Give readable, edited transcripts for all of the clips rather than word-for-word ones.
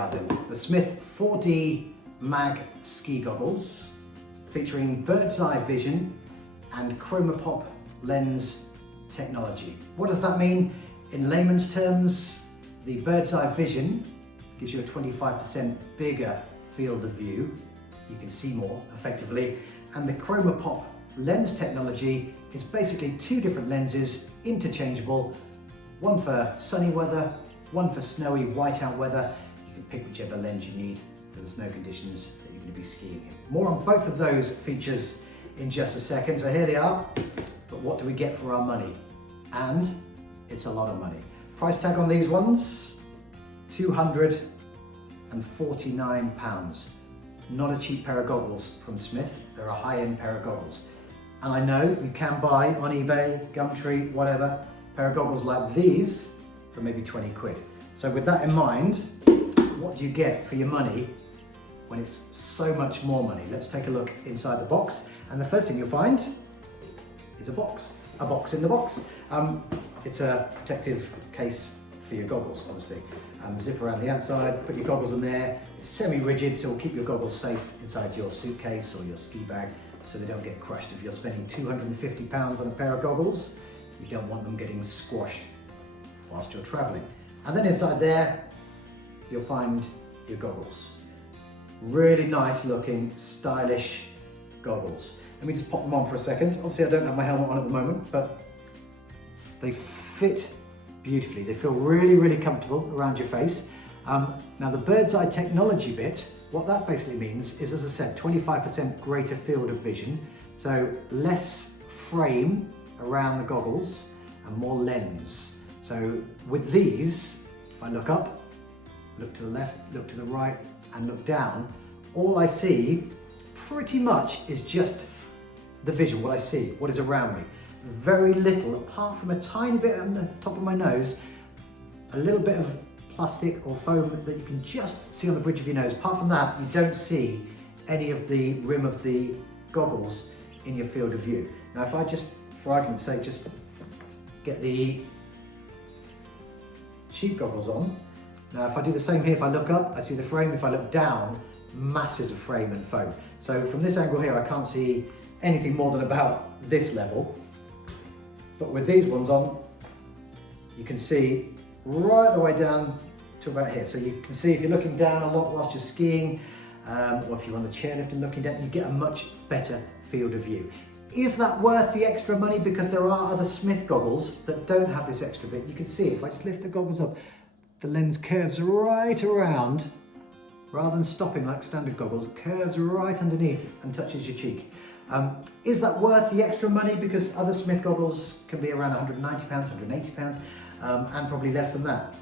are then. The Smith 4D Mag ski goggles featuring bird's eye vision and ChromaPop lens technology. What does that mean? In layman's terms, the bird's eye vision gives you a 25% bigger field of view. You can see more effectively. And the ChromaPop lens technology is basically two different lenses, interchangeable, one for sunny weather, one for snowy whiteout weather. You can pick whichever lens you need for the snow conditions that you're going to be skiing in. More on both of those features in just a second. So here they are, but what do we get for our money? And it's a lot of money. Price tag on these ones, £249. Not a cheap pair of goggles from Smith. They're a high-end pair of goggles. And I know you can buy on eBay, Gumtree, whatever, a pair of goggles like these for maybe 20 quid. So with that in mind, what do you get for your money when it's so much more money? Let's take a look inside the box. And the first thing you'll find is a box in the box. It's a protective case for your goggles, obviously. Zip around the outside, put your goggles in there. It's semi-rigid, so it'll keep your goggles safe inside your suitcase or your ski bag so they don't get crushed. If you're spending £250 on a pair of goggles, you don't want them getting squashed whilst you're traveling. And then inside there, you'll find your goggles. Really nice looking, stylish goggles. Let me just pop them on for a second. Obviously I don't have my helmet on at the moment, but they fit beautifully. They feel really, really comfortable around your face. Now the bird's eye technology bit, what that basically means is, as I said, 25% greater field of vision. So less frame around the goggles and more lens. So with these, if I look up, look to the left, look to the right, and look down, all I see pretty much is just the vision, what I see, what is around me. Very little, apart from a tiny bit on the top of my nose, a little bit of plastic or foam that you can just see on the bridge of your nose. Apart from that, you don't see any of the rim of the goggles in your field of view. Now, if I just, for argument's sake, just get the cheap goggles on. Now, if I do the same here, if I look up, I see the frame. If I look down, masses of frame and foam. So from this angle here, I can't see anything more than about this level. But with these ones on, you can see right the way down to about here. So you can see if you're looking down a lot whilst you're skiing, or if you're on the chairlift and looking down, you get a much better field of view. Is that worth the extra money? Because there are other Smith goggles that don't have this extra bit. You can see, if I just lift the goggles up, the lens curves right around, rather than stopping like standard goggles, curves right underneath and touches your cheek. Is that worth the extra money? Because other Smith goggles can be around £190, £180, and probably less than that.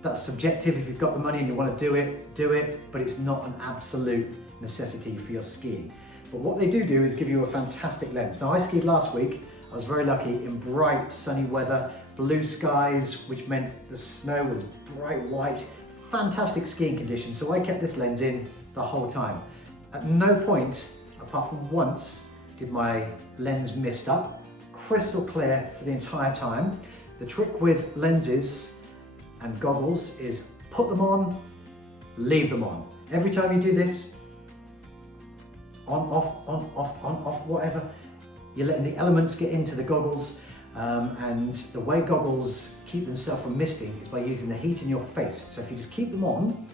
That's subjective. If you've got the money and you want to do it, but it's not an absolute necessity for your skiing. But what they do is give you a fantastic lens. Now, I skied last week. I was very lucky in bright sunny weather, blue skies, which meant the snow was bright white, fantastic skiing conditions. So I kept this lens in the whole time. At no point, apart from once, did my lens mist up. Crystal clear for the entire time. The trick with lenses and goggles is put them on, leave them on. Every time you do this, on, off, whatever, you're letting the elements get into the goggles, and the way goggles keep themselves from misting is by using the heat in your face. So if you just keep them on,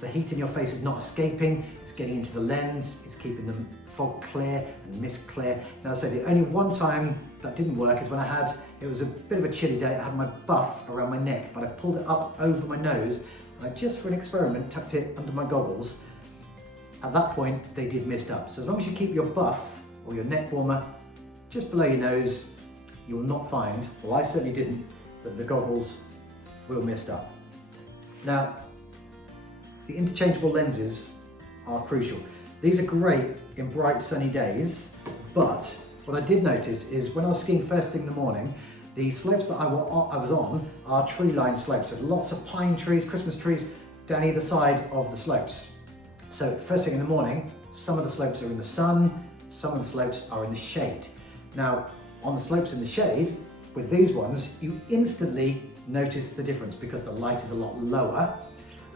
the heat in your face is not escaping, it's getting into the lens, it's keeping them fog clear and mist clear. Now, I say the only one time that didn't work is when it was a bit of a chilly day, I had my buff around my neck, but I pulled it up over my nose, and I just for an experiment tucked it under my goggles. At that point, they did mist up. So as long as you keep your buff or your neck warmer just below your nose, you will not find, well, I certainly didn't, that the goggles will mist up. Now, the interchangeable lenses are crucial. These are great in bright sunny days, but what I did notice is when I was skiing first thing in the morning, the slopes that I was on are tree-lined slopes. So lots of pine trees, Christmas trees down either side of the slopes. So first thing in the morning, some of the slopes are in the sun, some of the slopes are in the shade. Now, on the slopes in the shade, with these ones, you instantly notice the difference because the light is a lot lower.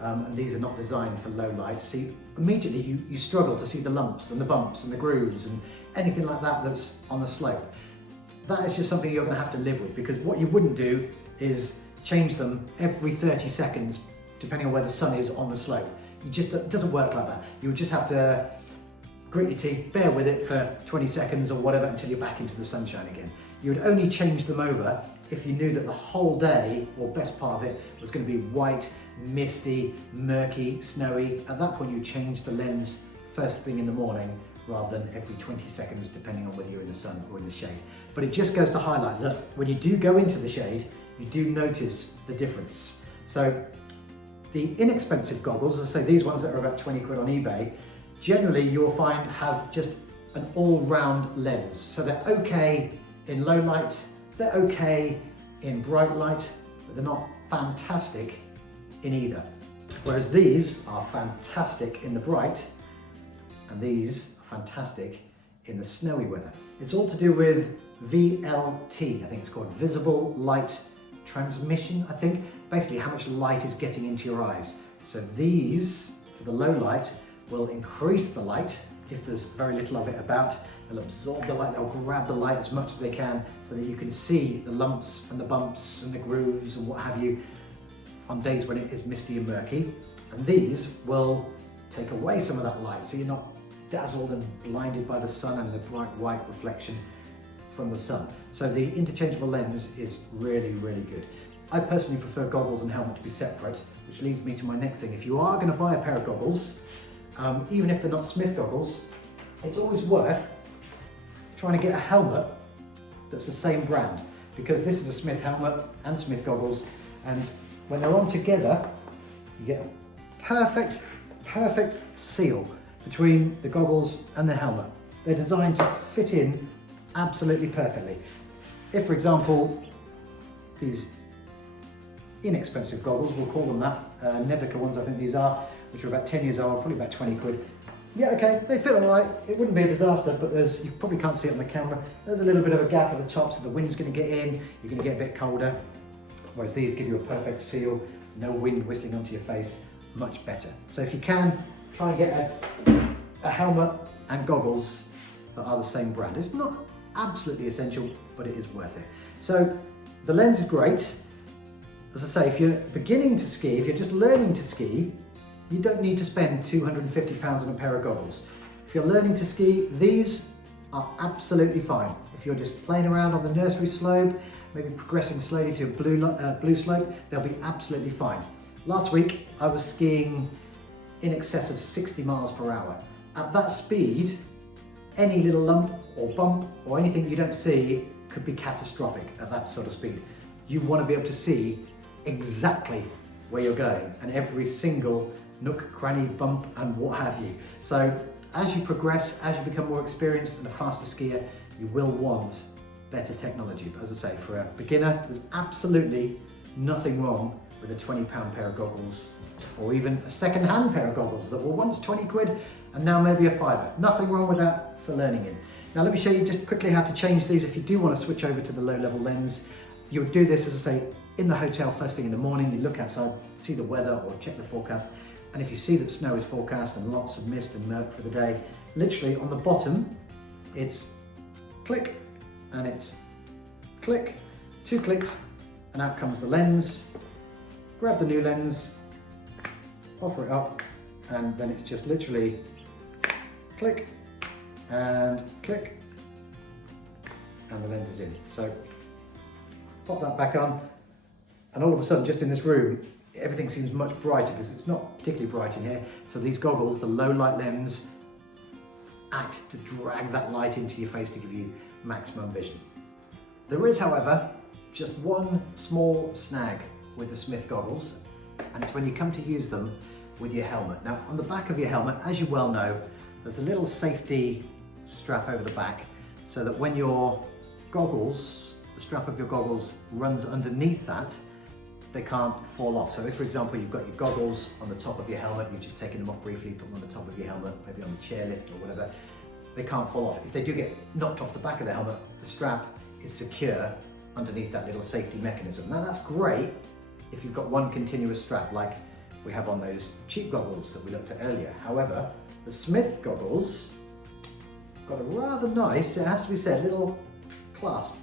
and these are not designed for low light. See, immediately you struggle to see the lumps and the bumps and the grooves and anything like that that's on the slope. That is just something you're going to have to live with, because what you wouldn't do is change them every 30 seconds depending on where the sun is on the slope. It doesn't work like that. You would just have to grit your teeth, bear with it for 20 seconds or whatever until you're back into the sunshine again. You would only change them over if you knew that the whole day, or best part of it, was going to be white, misty, murky, snowy. At that point you change the lens first thing in the morning rather than every 20 seconds depending on whether you're in the sun or in the shade. But it just goes to highlight that when you do go into the shade, you do notice the difference. So the inexpensive goggles, as I say, these ones that are about 20 quid on eBay, generally you'll find have just an all-round lens. So they're okay in low light, they're okay in bright light, but they're not fantastic in either. Whereas these are fantastic in the bright, and these are fantastic in the snowy weather. It's all to do with VLT, I think it's called Visible Light Transmission, I think. Basically how much light is getting into your eyes. So these, for the low light, will increase the light. If there's very little of it about, they'll absorb the light, they'll grab the light as much as they can so that you can see the lumps and the bumps and the grooves and what have you on days when it is misty and murky. And these will take away some of that light so you're not dazzled and blinded by the sun and the bright white reflection from the sun. So the interchangeable lens is really, really good. I personally prefer goggles and helmet to be separate, which leads me to my next thing. If you are going to buy a pair of goggles, even if they're not Smith goggles, it's always worth trying to get a helmet that's the same brand, because this is a Smith helmet and Smith goggles, and when they're on together, you get a perfect seal between the goggles and the helmet. They're designed to fit in absolutely perfectly. If, for example, these inexpensive goggles, we'll call them that, Nevica ones I think these are, which are about 10 years old, probably about 20 quid. Yeah, okay, they fit all right. It wouldn't be a disaster, but you probably can't see it on the camera. There's a little bit of a gap at the top, so the wind's going to get in, you're going to get a bit colder. Whereas these give you a perfect seal, no wind whistling onto your face, much better. So if you can, try and get a helmet and goggles that are the same brand. It's not absolutely essential, but it is worth it. So the lens is great. As I say, if you're beginning to ski, if you're just learning to ski, you don't need to spend £250 on a pair of goggles. If you're learning to ski, these are absolutely fine. If you're just playing around on the nursery slope, maybe progressing slowly to a blue slope, they'll be absolutely fine. Last week, I was skiing in excess of 60 miles per hour. At that speed, any little lump or bump or anything you don't see could be catastrophic at that sort of speed. You want to be able to see exactly where you're going and every single nook, cranny, bump and what have you. So as you progress, as you become more experienced and a faster skier, you will want better technology. But as I say, for a beginner, there's absolutely nothing wrong with a £20 pair of goggles, or even a second-hand pair of goggles that were once 20 quid and now maybe a fiver. Nothing wrong with that for learning in. Now let me show you just quickly how to change these if you do want to switch over to the low-level lens. You would do this, as I say, in the hotel first thing in the morning. You look outside, see the weather or check the forecast, and if you see that snow is forecast and lots of mist and murk for the day, literally on the bottom it's click and it's click, 2 clicks, and out comes the lens. Grab the new lens, offer it up, and then it's just literally click, and the lens is in. So pop that back on, and all of a sudden, just in this room, everything seems much brighter because it's not particularly bright in here. So these goggles, the low light lens, act to drag that light into your face to give you maximum vision. There is, however, just one small snag with the Smith goggles, and it's when you come to use them with your helmet. Now, on the back of your helmet, as you well know, there's a little safety strap over the back so that when your goggles, the strap of your goggles runs underneath that, they can't fall off. So if, for example, you've got your goggles on the top of your helmet, you've just taken them off briefly, put them on the top of your helmet, maybe on the chairlift or whatever, they can't fall off. If they do get knocked off the back of the helmet, the strap is secure underneath that little safety mechanism. Now that's great if you've got one continuous strap, like we have on those cheap goggles that we looked at earlier. However, the Smith goggles got a rather nice, it has to be said, little clasp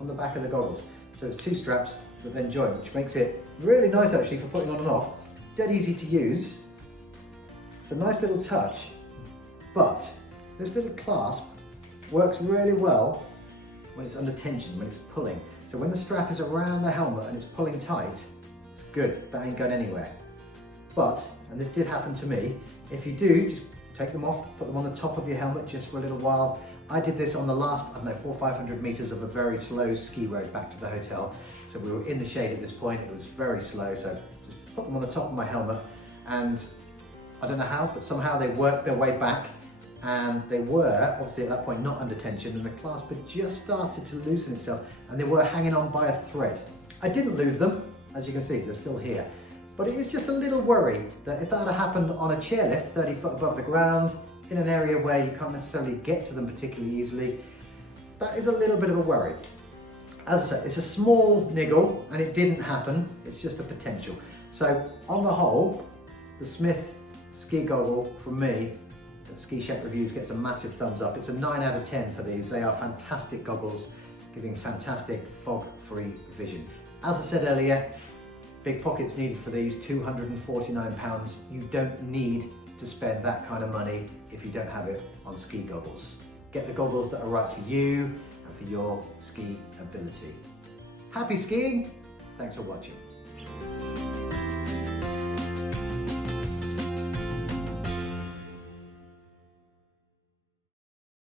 on the back of the goggles. So it's two straps that then join, which makes it really nice actually for putting on and off. Dead easy to use. It's a nice little touch, but this little clasp works really well when it's under tension, when it's pulling. So when the strap is around the helmet and it's pulling tight, it's good, that ain't going anywhere. But, and this did happen to me, if you do, just take them off, put them on the top of your helmet just for a little while. I did this on the last, I don't know, 400 or 500 meters of a very slow ski road back to the hotel. So we were in the shade at this point, it was very slow, so just put them on the top of my helmet, and I don't know how, but somehow they worked their way back, and they were, obviously at that point, not under tension, and the clasp had just started to loosen itself, and they were hanging on by a thread. I didn't lose them, as you can see, they're still here. But it is just a little worry that if that had happened on a chairlift 30 foot above the ground, in an area where you can't necessarily get to them particularly easily, that is a little bit of a worry. As I said, it's a small niggle and it didn't happen, it's just a potential. So on the whole, the Smith ski goggle from me, the Ski Shack Reviews, gets a massive thumbs up. It's a 9 out of 10 for these. They are fantastic goggles, giving fantastic fog-free vision. As I said earlier, big pockets needed for these, £249. You don't need to spend that kind of money if you don't have it on ski goggles. Get the goggles that are right for you and for your ski ability. Happy skiing, thanks for watching.